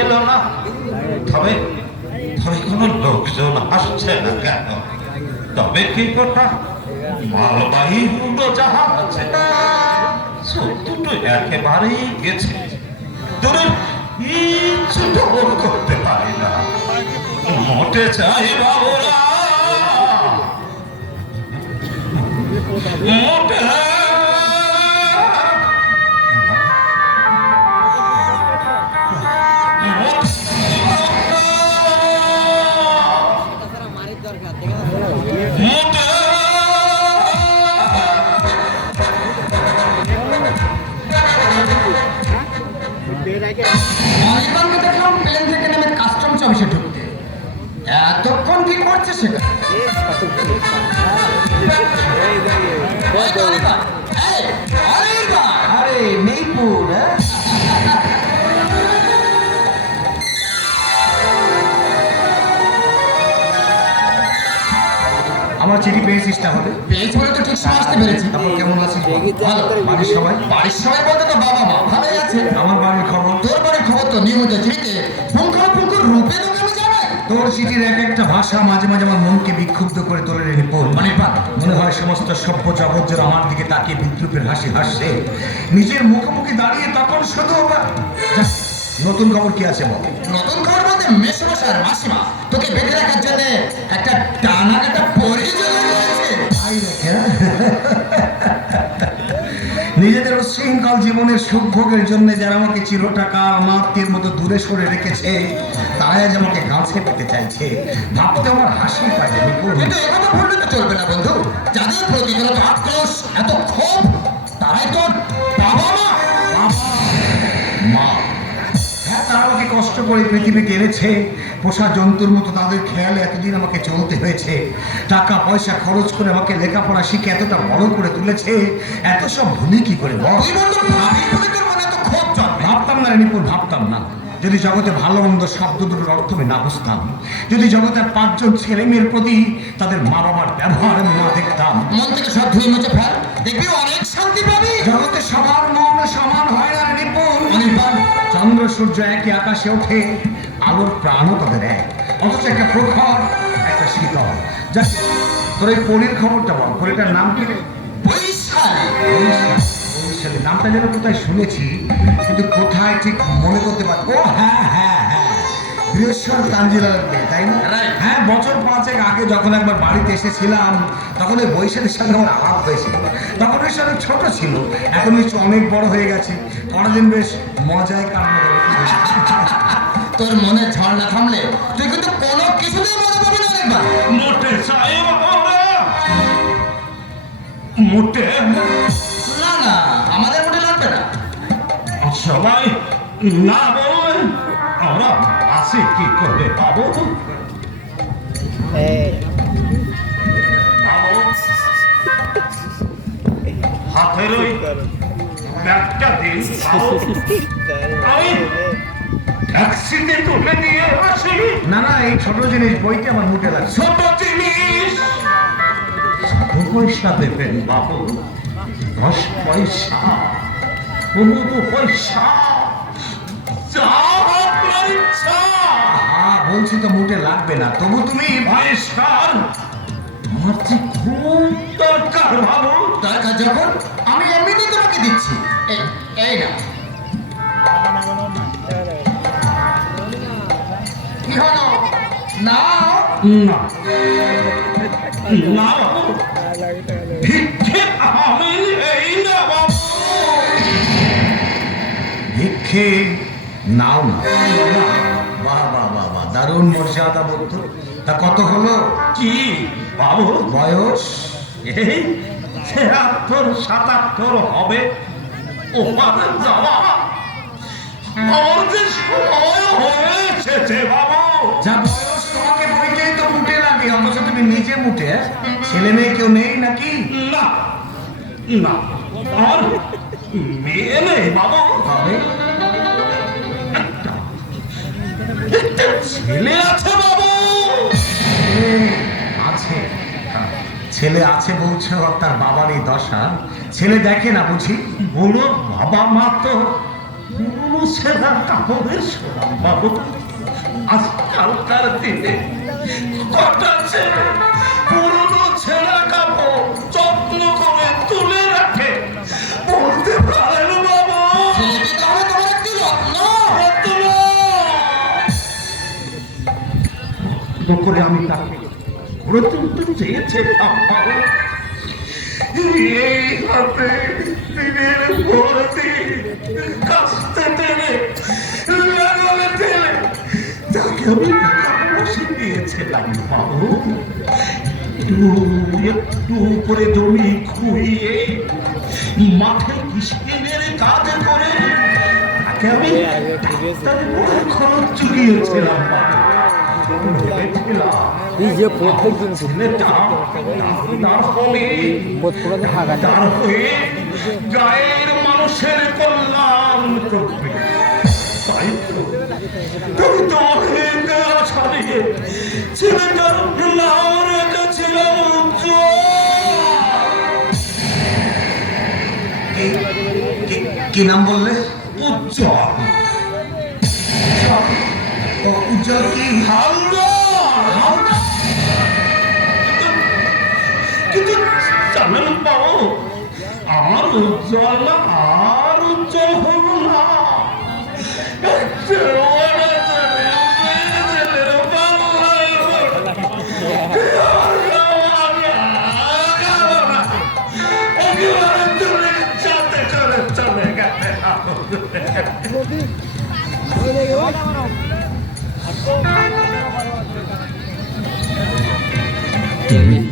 এলো না, তবে তবে কোনো লোকজন আসছে না কেন? তবে কি কথা, মালবাহী উড়োজাহাজ আছে, দুটো একেবারেই গেছে, তোর কিচ্ছুটা ওর করতে পারি না। মোটে চাই বাবুরা, মোটে দেখলাম প্লেন থেকে নেমে কাস্টমস অফিসে ঢুকতে, এতক্ষণ কি করছে সেখানে? আরে মেইপুর, আমার চিঠি পেয়েছিস? তাহলে পেয়েছি বলে তো ঠিক সময় আসতে পেরেছি। তারপর কেমন আছিস? ভালো। বাড়ির সবাই? বাড়ির সবাই বলতে তো বাবা মা ভালোই আছে। আমার বাড়ির খবর? তোর বাড়ির খবর তো নিয়মিত চিঠিতে পুঙ্খানুপুঙ্খ রূপে রূপে আমি জানাই। তোর চিঠির এক একটা ভাষা মাঝে মাঝে আমার মনকে বিক্ষুব্ধ করে তোলে রে রিপোর্ট। মানে মনে হয় সমস্ত সভ্য জগৎ যেন আমার দিকে তাকিয়ে বিদ্রুপের হাসি হাসছে। নিজের মুখোমুখি দাঁড়িয়ে তখন শুধু নতুন খবর কি আছে বল? নতুন খবর বলতে মেসমশাই মাসিমা তোকে বেঁধে রাখার জন্য একটা টানা কাটা পরিচয় দিয়েছে। নিজেদের উচ্ছৃঙ্খল জীবনের সুখ ভোগের জন্য যারা আমাকে চিরটাকাল মাতৃর মতো দূরে সরে রেখেছে, তারাই আজ আমাকে গাছে পেতে চাইছে। ভাবতে আমার হাসি পায়। কিন্তু এভাবে বললে তো চলবে না বন্ধু। যাদের প্রতি এত আক্রোশ, এত ক্ষোভ, তারাই তোর বাবা মা। মা, হ্যাঁ, তারা আমাকে কষ্ট করে পৃথিবীতে এনেছে। পোষা জন্তুর মতো তাদের খেয়ালে এতদিন আমাকে চলতে হয়েছে। টাকা পয়সা খরচ করে আমাকে লেখাপড়া শিখে এতটা বড় করে তুলেছে। এত সব ভুলি কি করে বল? ভাবতাম না রিপুর, ভাবতাম না। যদি জগতে ভালো মন্দ শব্দ দুটোর অর্থ আমি না বুঝতাম, যদি জগতের 5 জন ছেলে মেয়ের প্রতি তাদের মা বাবার ব্যবহার আমি না দেখতাম, মন থেকে সব ধুয়ে মুছে ফেল, দেখবি অনেক শান্তি পাবি। জগতে সবার মন সমান হয় না রিপুর। চন্দ্র সূর্য একই আকাশে ওঠে, আলোর প্রাণও তাদের এক, অথচ একটা প্রখর, একটা শীতল। যাক, তোর এই পরীর খবরটা বল। পরীটার নাম কি? বৈশালী। বৈশালী নামটা যেন কোথায় শুনেছি, কিন্তু কোথায় ঠিক মনে করতে পারছি। ও হ্যাঁ হ্যাঁ হ্যাঁ, বৃহস্পতি কাঞ্জিলালের মেয়ে, তাই না? হ্যাঁ, বছর 5 আগে যখন একবার বাড়িতে এসেছিলাম, তখন ওই বৈশালীর সঙ্গে আমার আলাপ হয়েছিল। তখন ওই সঙ্গে ছোট ছিল, এখন নিশ্চয় অনেক বড় হয়ে গেছে। পরের বেশ মজায় কান্না। তোর মনে ঝড় না থামলে তুই কিন্তু কোনো কিছুতেই মজা পাবি না। একবার মোটে চাই বাবুরা, মোটে না না, আমাদের মোটে লাগবে না। সবাই না বললে আমরা আসি কি করে বাবু? হাতের ওই ব্যাগটা দিন, আমি ট্যাক্সিতে তুলে নিয়ে আসি। না না, এই ছোট জিনিস বইতে আমার মুখে লাগে। ছোট জিনিস 100 পয়সা দেবেন বাবু, 10 পয়সা, 15 পয়সা, যা আপনার ইচ্ছা। হ্যাঁ বলছি তো মুখে লাগবে না, তবু তুমি পয়সার আমার যে খুব দরকার বাবু। দরকার যখন আমি এমনিতেই তোমাকে দিচ্ছি। এই না, কি হলো? না না না বাবু, ভিক্ষে আমি এই না বাবু। ভিক্ষে নাও না। বাহ বাহ বাহ বাহ, দারুণ মর্যাদা বলত। তা কত হলো? কি বাবু? বয়স? এই 76-77 হবে। ও মানে যাওয়া আমার যে সময় হয়েছে বাবু। যা বয়স তোমাকে বইতেই তো মুটে লাগে, অথচ তুমি নিজে মুটে। ছেলে মেয়ে কেউ নেই নাকি? না না, আর মেয়ে নেই বাবু। হবে? একটা ছেলে আছে বাবু। আছে? ছেলে আছে বলছো, আর তার বাবার এই দশা। ছেলে দেখে না বুঝি? বুড়ো বাবা মা তো পুরনো ছেঁড়া কাপড়ের সমান বাবু। আজকালকার দিনে কটা ছেলে পুরনো ছেঁড়া কাপড় যত্ন করে তুলে রাখে বলতে পারেন বাবু? যত্ন করে আমি তাকে গড়ে তুলতে চেয়েছিলাম বাবু। এই হাতে দিনের পর দিন কাস্তে টেনে লাগালে টেনে তাকে আমি লেখাপড়া শিখিয়েছিলাম বাবু। একটু একটু করে জমি খুইয়ে মাঠে কৃষিদের কাজ করে তাকে আমি ডাক্তারি পড়ার খরচ জুগিয়েছিলাম বাবু। ভেবেছিলাম এই যে প্রত্যেকদিন ছেলেটা ডাক্তার হবে, ডাক্তার হয়ে গায়ের মানুষের কল্যাণ করবে। তাই তো তুমি তো অনেক আশা নিয়ে ছেলেটার নাম রেখেছিলাম উজ্জ্বল। কি নাম বললে? উজ্জ্বল। ও, উজ্জ্বল কি? কিন্তু জানেন বাবু, আর উজ্জ্বল না, আর উজ্জ্বল হল না। চলে গেছে।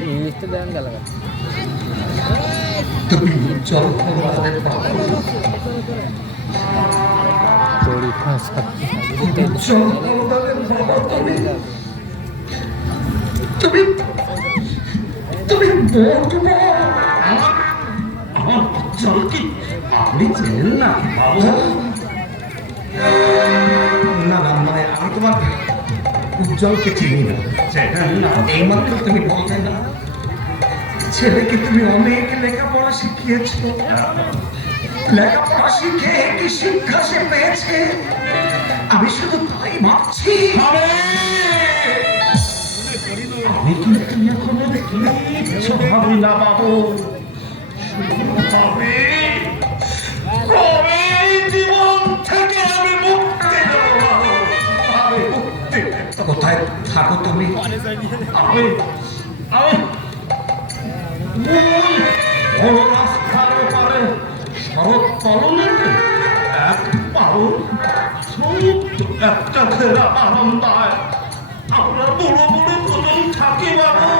ইংলিশটা দেন গেল তুমি উজ্জ্বল তোমাদের বাবা। উজ্জ্বল তোমাদের বাবা তুমি। তুমি তুমি বলবো আমার উজ্জ্বল কি আপনি চেনেন না বাবু? না না, মানে আমি তোমার উজ্জ্বলকে চিনি না। চেনেন না? এইমাত্র তুমি বলতে না ছেলেকে তুমি অনেক লেখাপড়া শিখিয়েছো। লেখাপড়া শিখে কি শিক্ষা সে পেয়েছে? আমি শুধু তাই ভাবছি। আমি কিন্তু এখনো কিচ্ছু ভাবি না বাবু। তবে কবে এই জীবন থেকে আমি মুক্তি দেব বাবু? আমি মুক্তি দেব। কোথায় থাকো তুমি? আমি আমি বড় রাস্তার ওপারে শরৎ পরনেতে এক পাউল ছোট্ট একটা ঘেরা আনন্দায় আমরা বুড়ো বুড়ো দুজন থাকি বাবু।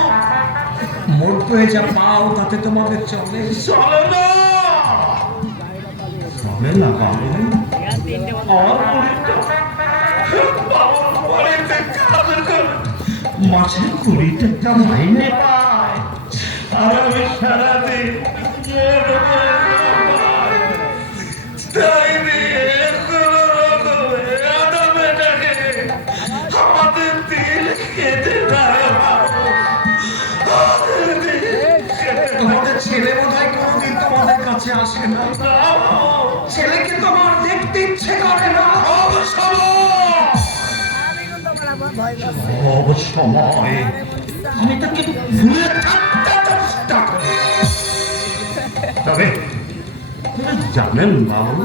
মোট হয়ে যা পাও তাতে তোমাদের চলে? চলে না, চলে না বাবু। আর বুড়িটা বাবুর বাড়িতে কাজ করে মাসে 20 টাকা মাইনে পায়, আর আমি সারাদিন তাই দিয়ে কোনো রকমে আদামেটাকে আমাদের দিল খেতে দেয় বাবু। আমাদের দিল খেতে তোমাদের ছেলে বোধহয় কোনোদিন তোমাদের কাছে আসে না। দেয় বাবু। ছেলেকে তোমার দেখতে ইচ্ছে করে না। সব সময় আমি তাকে ভুলে থাকতে চেষ্টা করি। তবে জানেন বাবু,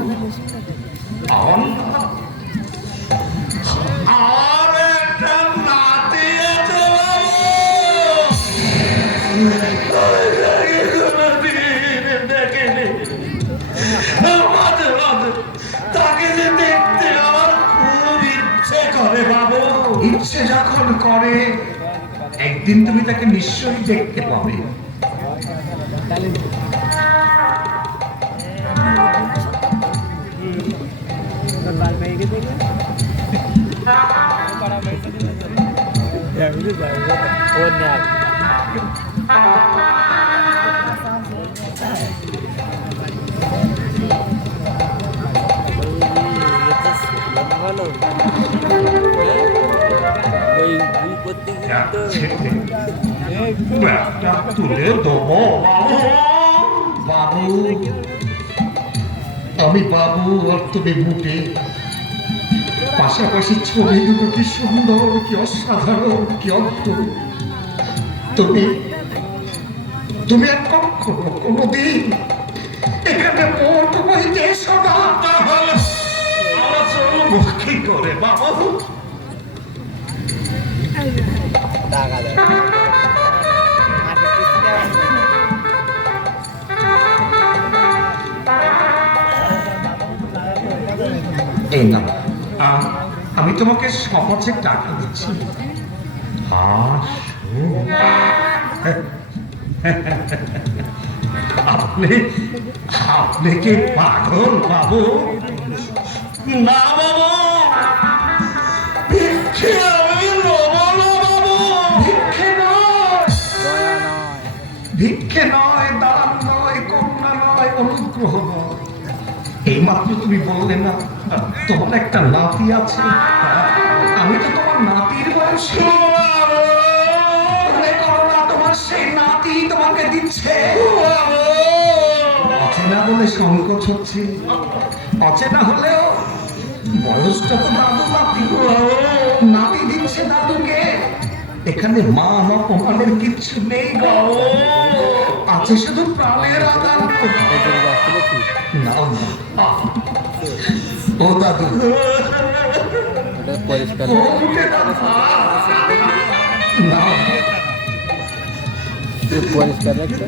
আর একটা নাতি আছে বাবু। কোনোদিন দেখিনি। মাঝে মাঝে তাকে যে দেখতে আমার ইচ্ছে যখন করে একদিন তুমি তাকে নিশ্চয়ই দেখতে পাবে। ব্যাগটা তুলে দেবো বাবু। আমি বাবু আর তুমি বুটে, পাশাপাশি ছবি দুটো কি সুন্দর, কি অসাধারণ, কি অদ্ভুত। তুমি তুমি আর কখনো কোনোদিন এখানে মোট বইতে এসো না। তাহলে আমরা চলবো কি করে বাবু? এই না, আমি তোমাকে সহজে টাকা দিচ্ছি। আপনি আপনি কি পাগল বাবু? না বাবু, ভিক্ষে আমি নেব না বাবু। ভিক্ষে নয়, ভিক্ষে নয়, দান নয়, করুণা নয়, অনুগ্রহ নয়। এইমাত্র তুমি বললে না তোমার একটা নাতি আছে, আমি তো তোমার নাতির বয়সী। মনে করো না তোমার সেই নাতি তোমাকে দিচ্ছে। অচেনা বলে সংকোচ হচ্ছে, অচেনা হলেও বয়সটা তো দাদু নাতি, নাতি দিচ্ছে দাদুকে। এখানে মা আমার প্রমাণের কিচ্ছু নেই গো, আছে শুধু প্রাণের আদান। না ও দাদু, পরিষ্কার ও মুখে দাদু না, পরিষ্কার রাখতে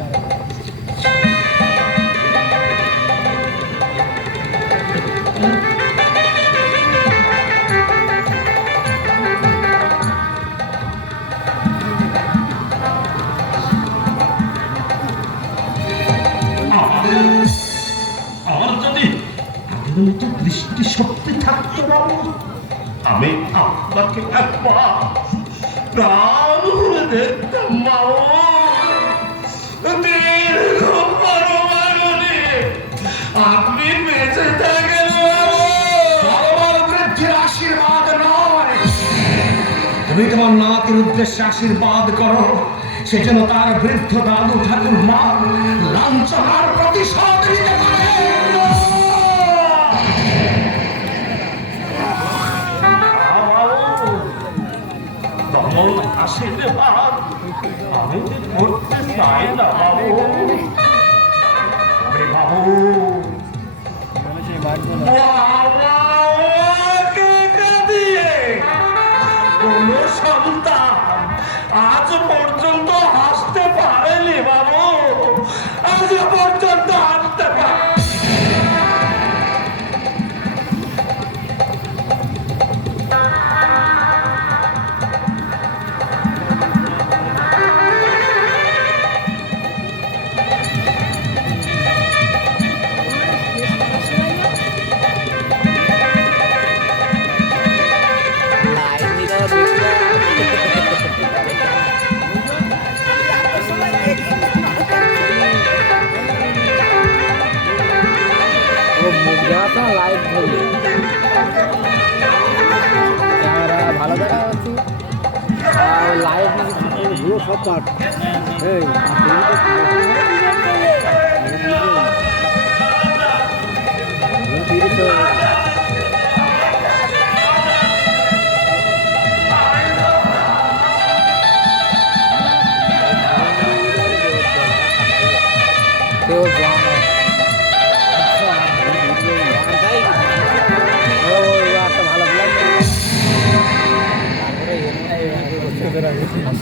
আমার যদি মতো দৃষ্টি শক্তি থাকতো বাবু, আমি আপনাকে একবার প্রাণ ভরে দেখতাম বাবু। দীর্ঘ পরমাণু আপনি বেঁচে থাকেন বাবু। আমার বৃদ্ধির আশীর্বাদ নয়, তুমি তোমার নাতির উদ্দেশ্যে আশীর্বাদ করো, সেজন্য তার বৃদ্ধ দাদু ঠাকুর মা লাঞ্ছনার প্রতিশোধ নিতে পারে। আশীর্বাদ আমি করতে চাই না বাবু। বাবু কোন সন্তান আজ পর্যন্ত হাসতে পারেনি বাবু, আজ পর্যন্ত হাসতে পারে। লাইট ধরলে ক্যামেরা ভালো দেখা যাচ্ছে, আর লাইট ঘুরো সব কাট। এই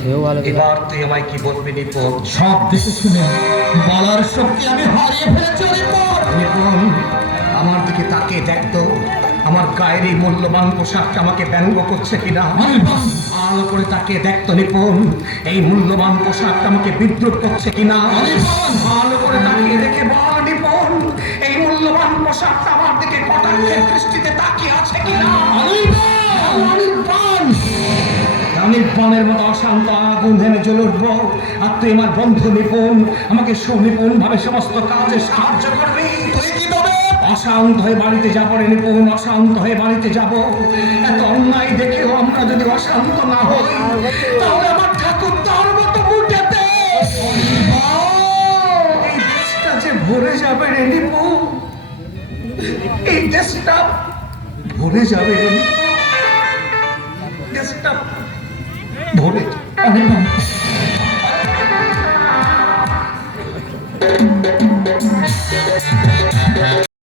কেউ এবার তুই আমায় কি বলবি নিপুণ? সব দেখে শুনে বলার শক্তি আমি হারিয়ে ফেলেছি নিপুণ। আমার দিকে তাকিয়ে দেখতো, আমার আমার গায়ের এই মূল্যবান পোশাকটা আমাকে ব্যঙ্গ করছে কিনা ভালো করে তাকে দেখতো নিপুণ, এই মূল্যবান পোশাকটা আমাকে বিদ্রুপ করছে কিনা ভালো করে তাকিয়ে দেখে বল নিপুণ, এই মূল্যবান পোশাকটা আমার দিকে কটাক্ষের দৃষ্টিতে তাকিয়ে আছে কিনা। নির্বাণের মতো অশান্ত আগুন হেমে জ্বলে উঠবো, আর তুই আমার বন্ধু নিপুণ, আমাকে সুনিপুণ ভাবে সমস্ত কাজে সাহায্য করবি। তুই কি তবে অশান্ত হয়ে বাড়িতে যাবো রে নিপুণ, অশান্ত হয়ে বাড়িতে যাব। এত অন্যায় দেখেও আমরা যদি অশান্ত না হই, তাহলে আমার ঠাকুর তার মতো মুঠেতে এই দেশটা যে ভরে যাবে রে নিপুণ, এই দেশটা ভরে যাবে রে নিপুণ, দেশটা ভরে যাবে।